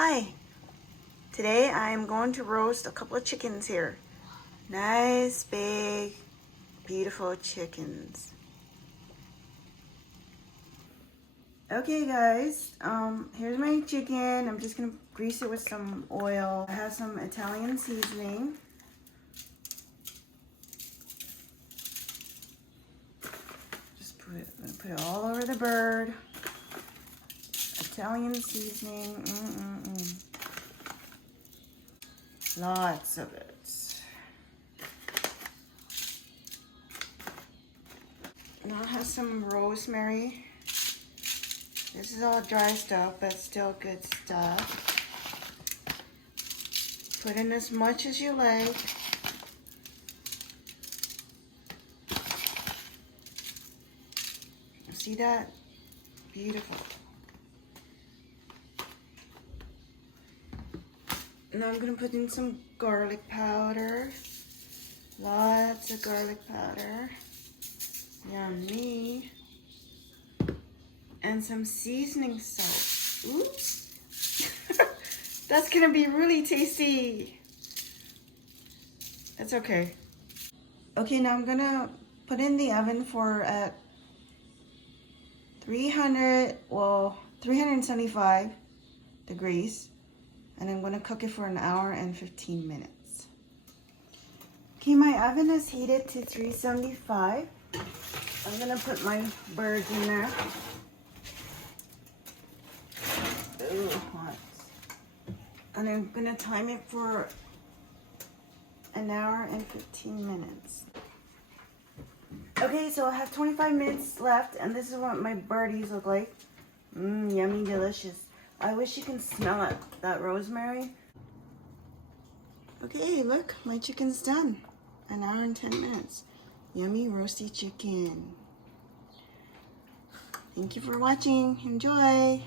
Hi, today I'm going to roast a couple of chickens here. Nice, big, beautiful chickens. Okay guys, here's my chicken. I'm just gonna grease it with some oil. I have some Italian seasoning. I'm gonna put it all over the bird. Italian seasoning, lots of it. And I'll have some rosemary. This is all dry stuff, but still good stuff. Put in as much as you like. See that? Beautiful. Now I'm gonna put in some garlic powder. Lots of garlic powder. Yummy. And some seasoning salt. Oops. That's gonna be really tasty. That's okay. Okay, now I'm gonna put in the oven for at 375 degrees. And I'm gonna cook it for 1 hour and 15 minutes. Okay, my oven is heated to 375. I'm gonna put my birds in there. Ooh, hot. And I'm gonna time it for 1 hour and 15 minutes. Okay, so I have 25 minutes left, and this is what my birdies look like. Yummy, delicious. I wish you can smell it, that rosemary. Okay, look, my chicken's done. 1 hour and 10 minutes. Yummy, roasty chicken. Thank you for watching. Enjoy.